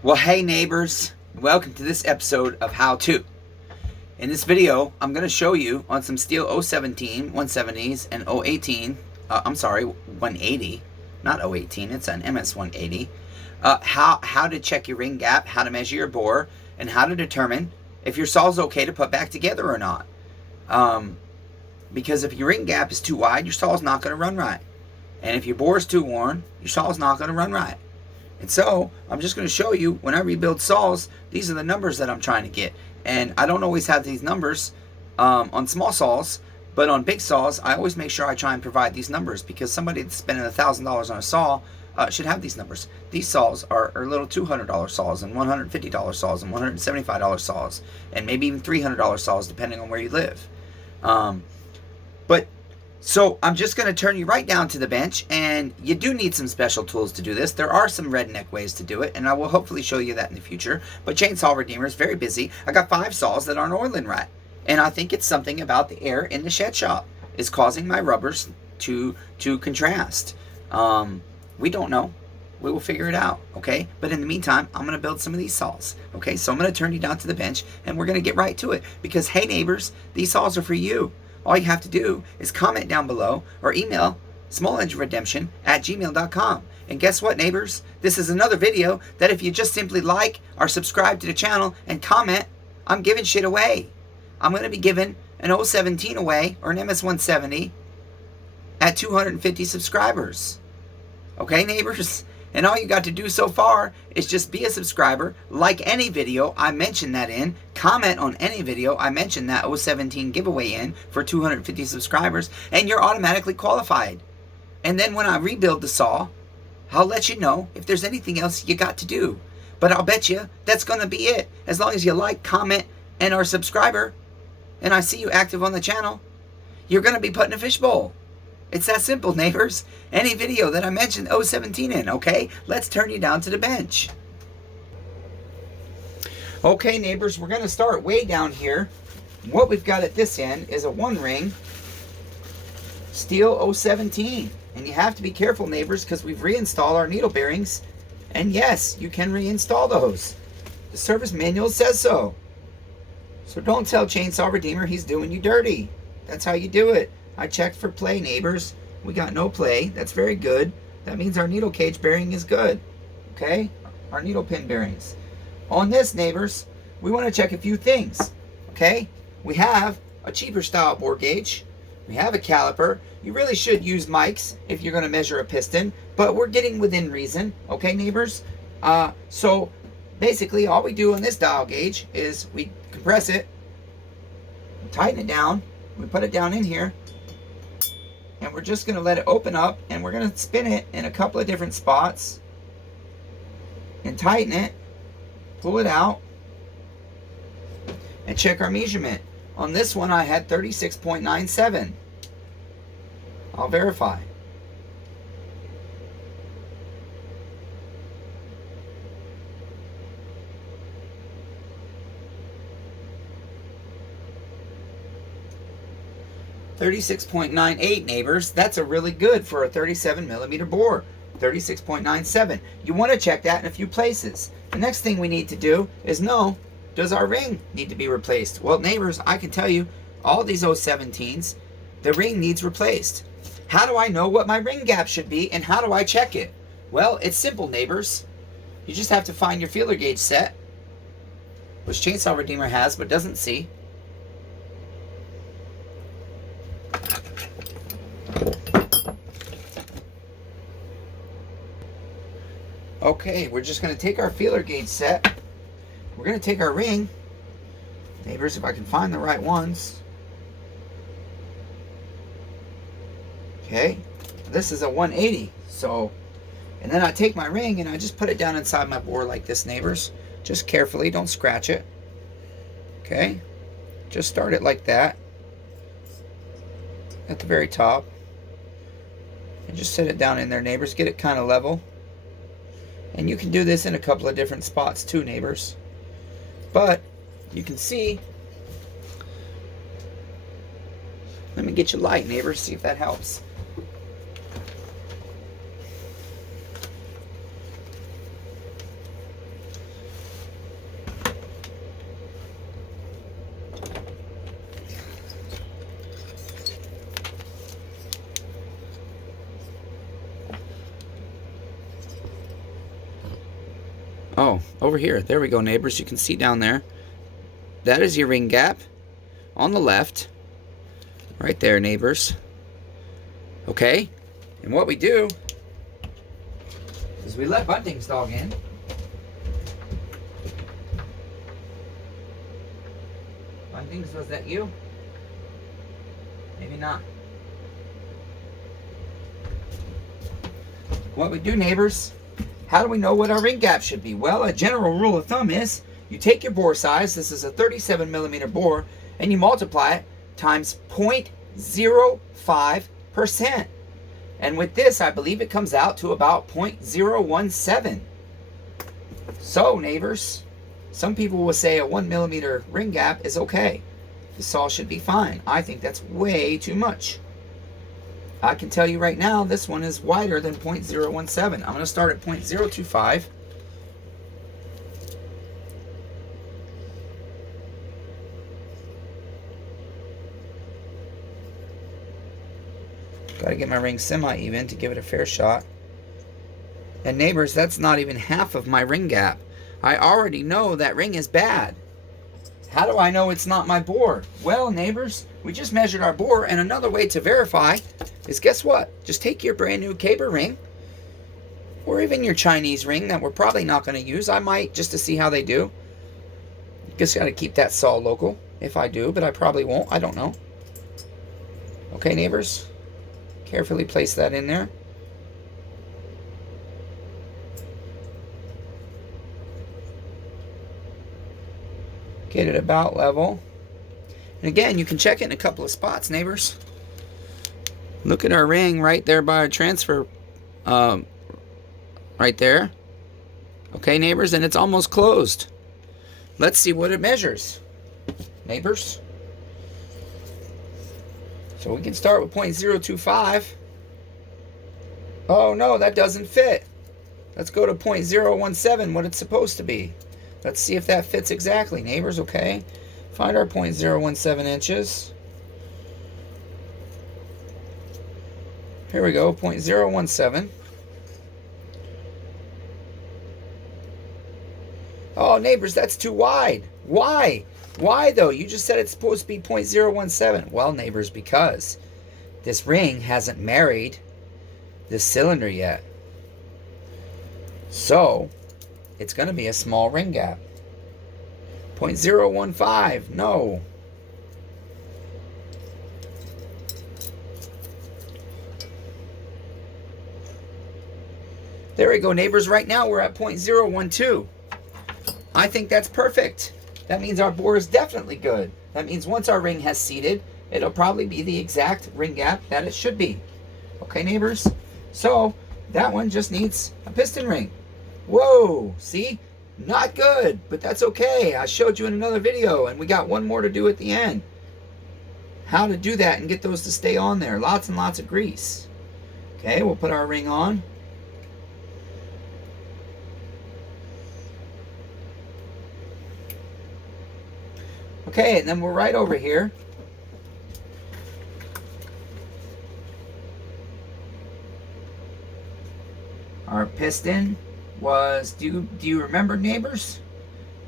Well, hey neighbors, welcome to this episode of How To. In this video, I'm going to show you on some Steel 017 170s and 180, not 018, it's an MS 180, how to check your ring gap, how to measure your bore, and how to determine if your saw is okay to put back together or not. Because if your ring gap is too wide, your saw is not going to run right. And if your bore is too worn, your saw is not going to run right. And so, I'm just going to show you, when I rebuild saws, these are the numbers that I'm trying to get. And I don't always have these numbers on small saws, but on big saws, I always make sure I try and provide these numbers, because somebody that's spending $1,000 on a saw should have these numbers. These saws are little $200 saws, and $150 saws, and $175 saws, and maybe even $300 saws, depending on where you live. So I'm just going to turn you right down to the bench, and you do need some special tools to do this. There are some redneck ways to do it, and I will hopefully show you that in the future. But Chainsaw Redeemer is very busy. I got 5 saws that aren't oiling right, and I think it's something about the air in the shed shop is causing my rubbers to contrast. We don't know. We will figure it out, okay? But in the meantime, I'm going to build some of these saws, okay? So I'm going to turn you down to the bench, and we're going to get right to it, because, hey, neighbors, these saws are for you. All you have to do is comment down below or email smallengineredemption@gmail.com. And guess what, neighbors? This is another video that if you just simply like or subscribe to the channel and comment, I'm giving shit away. I'm going to be giving an 017 away, or an MS170, at 250 subscribers. Okay, neighbors? And all you got to do so far is just be a subscriber, like any video I mention that in, comment on any video I mention that 017 giveaway in for 250 subscribers, and you're automatically qualified. And then when I rebuild the saw, I'll let you know if there's anything else you got to do. But I'll bet you that's going to be it. As long as you like, comment, and are a subscriber, and I see you active on the channel, you're going to be put in a fishbowl. It's that simple, neighbors. Any video that I mentioned 017 in, okay? Let's turn you down to the bench. Okay, neighbors, we're going to start way down here. What we've got at this end is a 1-ring Steel 017. And you have to be careful, neighbors, because we've reinstalled our needle bearings. And yes, you can reinstall those. The service manual says so. So don't tell Chainsaw Redeemer he's doing you dirty. That's how you do it. I checked for play, neighbors. We got no play. That's very good. That means our needle cage bearing is good. Okay? Our needle pin bearings. On this, neighbors, we want to check a few things. Okay? We have a cheaper style bore gauge. We have a caliper. You really should use mics if you're going to measure a piston, but we're getting within reason. Okay, neighbors? So basically all we do on this dial gauge is we compress it, tighten it down, we put it down in here, and we're just going to let it open up, and we're going to spin it in a couple of different spots and tighten it, pull it out, and check our measurement. On this one I had 36.97. I'll verify. .98, neighbors. That's a really good for a 37mm bore. 36.97. You want to check that in a few places. The next thing we need to do is know, does our ring need to be replaced? Well, neighbors, I can tell you, all these 017s, the ring needs replaced. How do I know what my ring gap should be, and how do I check it? Well, it's simple, neighbors. You just have to find your feeler gauge set, which Chainsaw Redeemer has but doesn't see. Okay, we're just going to take our feeler gauge set. We're going to take our ring. Neighbors, if I can find the right ones. Okay, this is a 180. So, and then I take my ring and I just put it down inside my bore like this, neighbors. Just carefully, don't scratch it. Okay, just start it like that at the very top. And just set it down in there, neighbors. Get it kind of level. And you can do this in a couple of different spots too, neighbors. But you can see, let me get you light, neighbors, see if that helps. Oh, over here. There we go, neighbors. You can see down there. That is your ring gap on the left. Right there, neighbors. Okay? And what we do is we let Bunting's dog in. Bunting's, was that you? Maybe not. What we do, neighbors, how do we know what our ring gap should be? Well, a general rule of thumb is you take your bore size, this is a 37 millimeter bore, and you multiply it times 0.05%. And with this, I believe it comes out to about 0.017. So, neighbors, some people will say a 1 millimeter ring gap is okay. The saw should be fine. I think that's way too much. I can tell you right now, this one is wider than 0.017. I'm going to start at 0.025. Got to get my ring semi-even to give it a fair shot. And neighbors, that's not even half of my ring gap. I already know that ring is bad. How do I know it's not my bore? Well, neighbors, we just measured our bore, and another way to verify is, guess what? Just take your brand new caber ring, or even your Chinese ring that we're probably not going to use. I might, just to see how they do. Just got to keep that saw local, if I do, but I probably won't. I don't know. Okay, neighbors? Carefully place that in there. Get it about level. And again, you can check it in a couple of spots, neighbors. Look at our ring right there by our transfer. Right there. Okay, neighbors, and it's almost closed. Let's see what it measures, neighbors. So we can start with 0.025. Oh no, that doesn't fit. Let's go to 0.017, what it's supposed to be. Let's see if that fits exactly, neighbors, okay? Find our 0.017 inches. Here we go, 0.017. Oh, neighbors, that's too wide. Why? Why, though? You just said it's supposed to be 0.017. Well, neighbors, because this ring hasn't married this cylinder yet. So, it's going to be a small ring gap. 0.015. No. There we go, neighbors. Right now, we're at 0.012. I think that's perfect. That means our bore is definitely good. That means once our ring has seated, it'll probably be the exact ring gap that it should be. Okay, neighbors? So, that one just needs a piston ring. Whoa, see? Not good, but that's okay. I showed you in another video, and we got one more to do at the end. How to do that and get those to stay on there. Lots and lots of grease. Okay, we'll put our ring on. Okay, and then we're right over here. Our piston was, do you remember, neighbors?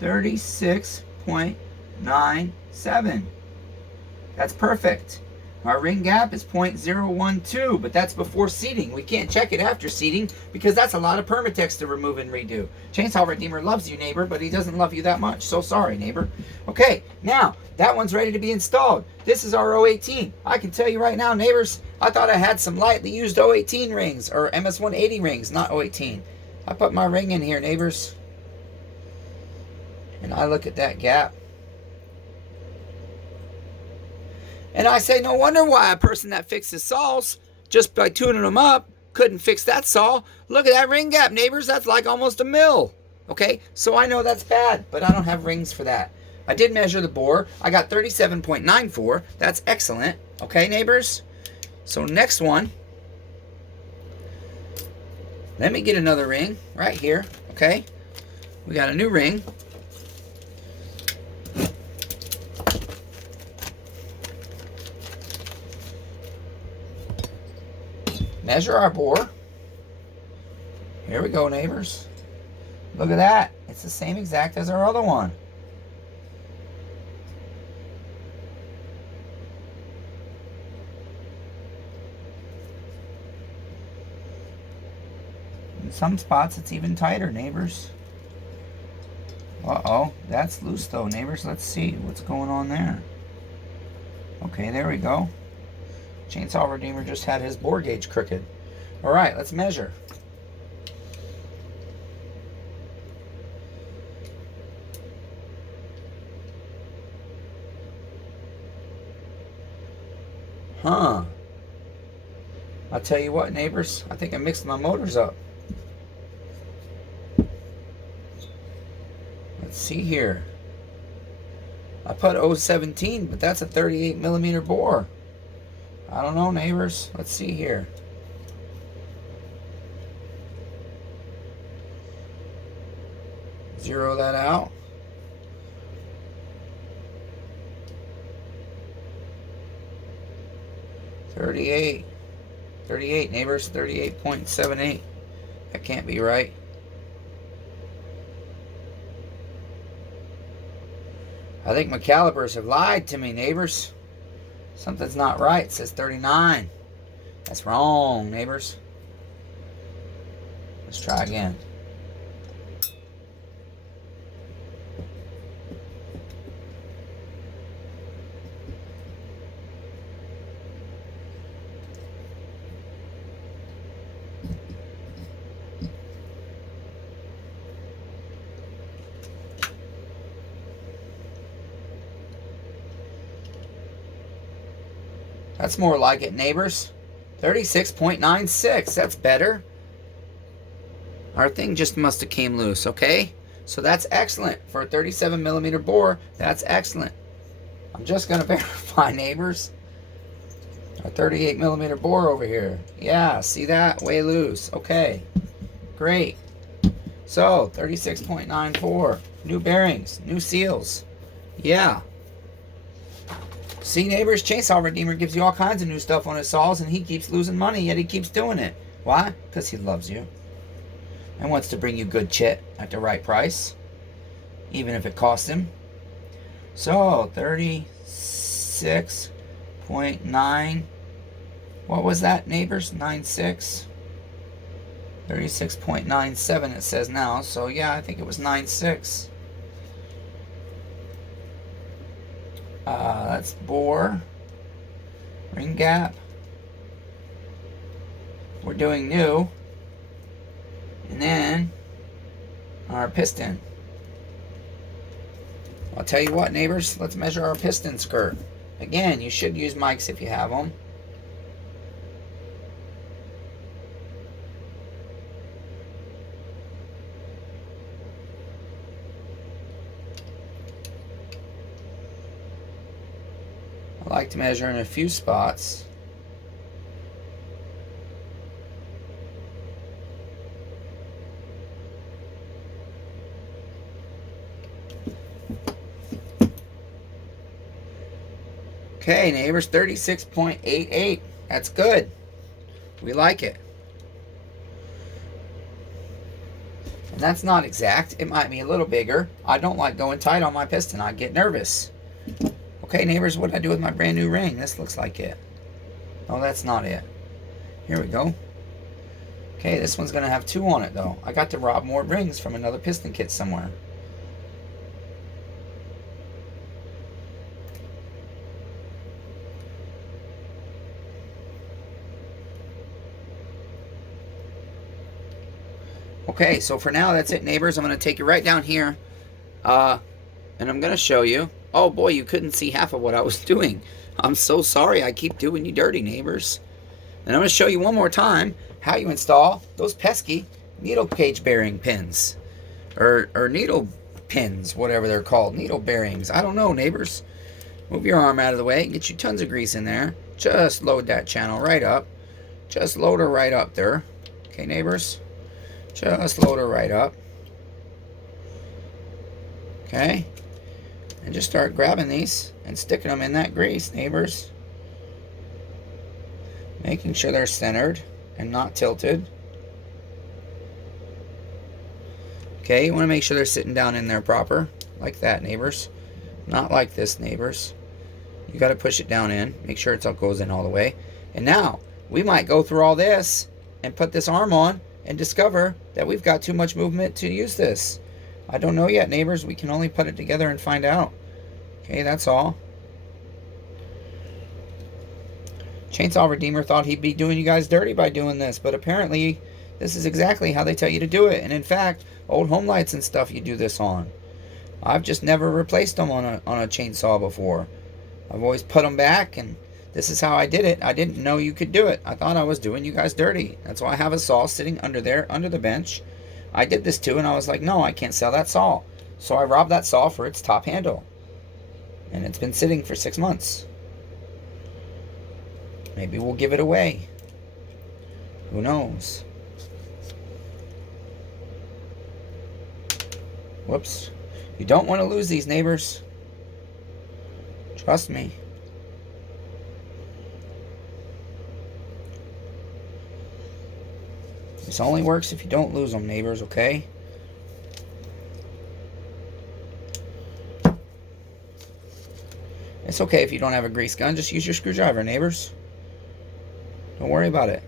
36.97. That's perfect. Our ring gap is 0.012, but that's before seating. We can't check it after seating because that's a lot of Permatex to remove and redo. Chainsaw Redeemer loves you, neighbor, but he doesn't love you that much. So sorry, neighbor. Okay, now that one's ready to be installed. This is our 018. I can tell you right now, neighbors, I thought I had some lightly used 018 rings, or MS180 rings, not 018. I put my ring in here, neighbors, and I look at that gap. And I say, no wonder why a person that fixes saws, just by tuning them up, couldn't fix that saw. Look at that ring gap, neighbors. That's like almost a mil. Okay, so I know that's bad, but I don't have rings for that. I did measure the bore. I got 37.94. That's excellent. Okay, neighbors? So next one, let me get another ring right here. Okay, we got a new ring. Measure our bore. Here we go, neighbors. Look at that. It's the same exact as our other one. In some spots, it's even tighter, neighbors. Uh-oh, that's loose though, neighbors. Let's see what's going on there. Okay, there we go. Chainsaw Redeemer just had his bore gauge crooked. All right, let's measure. Huh. I'll tell you what, neighbors. I think I mixed my motors up. Let's see here. I put 017, but that's a 38 millimeter bore. I don't know, neighbors. Let's see here. Zero that out. $38, neighbors. 38.78. That can't be right. I think my calipers have lied to me, neighbors. Something's not right. It says 39. That's wrong, neighbors. Let's try again. That's more like it, neighbors. 36.96. That's better. Our thing just must have came loose, okay? So that's excellent. For a 37 millimeter bore, that's excellent. I'm just going to verify, neighbors. A 38 millimeter bore over here. Yeah, see that? Way loose. Okay. Great. So, 36.94. New bearings. New seals. Yeah. See, neighbors, Chainsaw Redeemer gives you all kinds of new stuff on his saws, and he keeps losing money, yet he keeps doing it. Why? Because he loves you and wants to bring you good chit at the right price, even if it costs him. So, 36.9. What was that, neighbors? 96. 36.97 it says now. So, yeah, I think it was 96. That's bore, ring gap. We're doing new, and then our piston. I'll tell you what, neighbors, let's measure our piston skirt. Again, you should use mics if you have them. I like to measure in a few spots. Okay, neighbors, 36.88. That's good. We like it. And that's not exact. It might be a little bigger. I don't like going tight on my piston. I get nervous. Okay, neighbors, what did I do with my brand new ring? This looks like it. Oh, that's not it. Here we go. Okay, this one's going to have 2 on it, though. I got to rob more rings from another piston kit somewhere. Okay, so for now, that's it, neighbors. I'm going to take you right down here, and I'm going to show you. Oh boy, you couldn't see half of what I was doing. I'm so sorry. I keep doing you dirty, neighbors. And I'm going to show you one more time how you install those pesky needle cage bearing pins. Or needle pins, whatever they're called. Needle bearings. I don't know, neighbors. Move your arm out of the way. Get you tons of grease in there. Just load that channel right up. Just load her right up there. Okay, neighbors? Just load her right up. Okay? And just start grabbing these and sticking them in that grease, neighbors. Making sure they're centered and not tilted. Okay, you want to make sure they're sitting down in there proper. Like that, neighbors. Not like this, neighbors. You got to push it down in. Make sure it goes in all the way. And now, we might go through all this and put this arm on and discover that we've got too much movement to use this. I don't know yet, neighbors. We can only put it together and find out. Okay, that's all. Chainsaw Redeemer thought he'd be doing you guys dirty by doing this, but apparently this is exactly how they tell you to do it. And in fact, old home lights and stuff you do this on. I've just never replaced them on a chainsaw before. I've always put them back, and this is how I did it. I didn't know you could do it. I thought I was doing you guys dirty. That's why I have a saw sitting under there, under the bench. I did this too, and I was like, no, I can't sell that saw. So I robbed that saw for its top handle. And it's been sitting for 6 months. Maybe we'll give it away. Who knows? Whoops. You don't want to lose these, neighbors. Trust me. This only works if you don't lose them, neighbors, okay? It's okay if you don't have a grease gun. Just use your screwdriver, neighbors. Don't worry about it.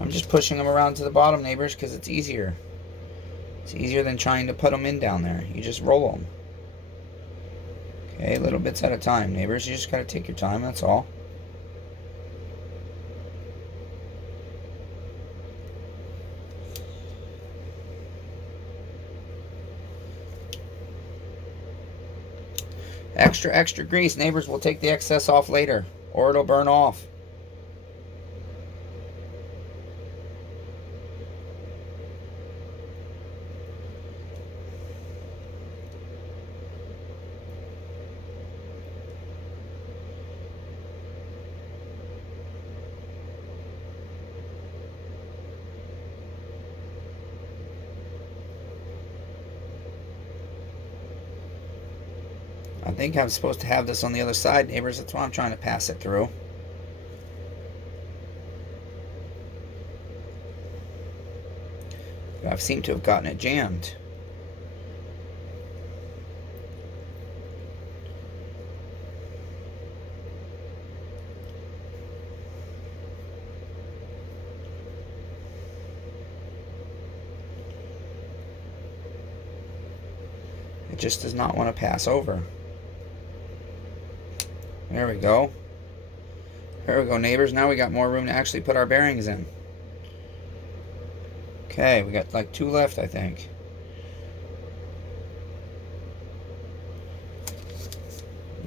I'm just pushing them around to the bottom, neighbors, because it's easier. It's easier than trying to put them in down there. You just roll them. Okay, little bits at a time, neighbors. You just got to take your time, that's all. Extra grease, neighbors. We'll take the excess off later, or it'll burn off. I think I'm supposed to have this on the other side, neighbors. That's why I'm trying to pass it through. But I've seemed to have gotten it jammed. It just does not want to pass over. There we go. There we go, neighbors. Now we got more room to actually put our bearings in. Okay, we got like 2 left, I think.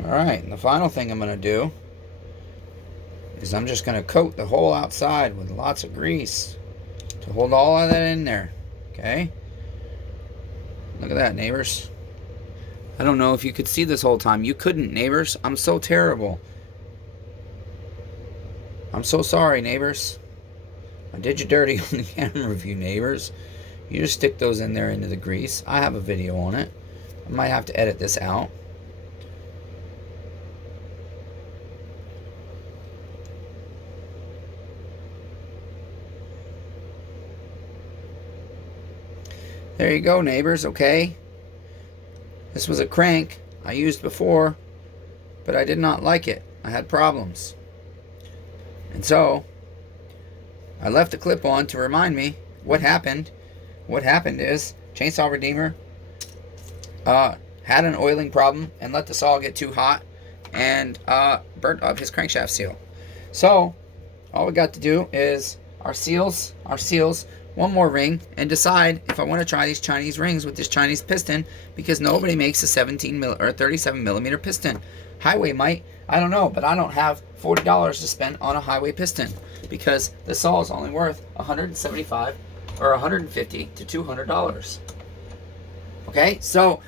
Alright, and the final thing I'm going to do is I'm just going to coat the whole outside with lots of grease to hold all of that in there. Okay? Look at that, neighbors. I don't know if you could see this whole time. You couldn't, neighbors. I'm so terrible. I'm so sorry, neighbors. I did you dirty on the camera view, neighbors. You just stick those in there into the grease. I have a video on it. I might have to edit this out. There you go, neighbors, okay? This was a crank I used before, but I did not like it. I had problems. And so, I left the clip on to remind me what happened. What happened is, Chainsaw Redeemer had an oiling problem and let the saw get too hot and burnt up his crankshaft seal. So, all we got to do is our seals, one more ring, and decide if I want to try these Chinese rings with this Chinese piston, because nobody makes a 37 millimeter piston. Highway might, I don't know, but I don't have $40 to spend on a highway piston because the saw is only worth $175 or $150 to $200. Okay, so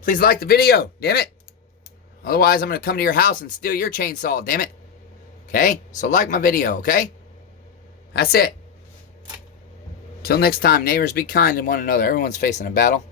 please like the video, damn it. Otherwise, I'm going to come to your house and steal your chainsaw, damn it. Okay? So like my video, okay? That's it. Till next time, neighbors, be kind to one another. Everyone's facing a battle.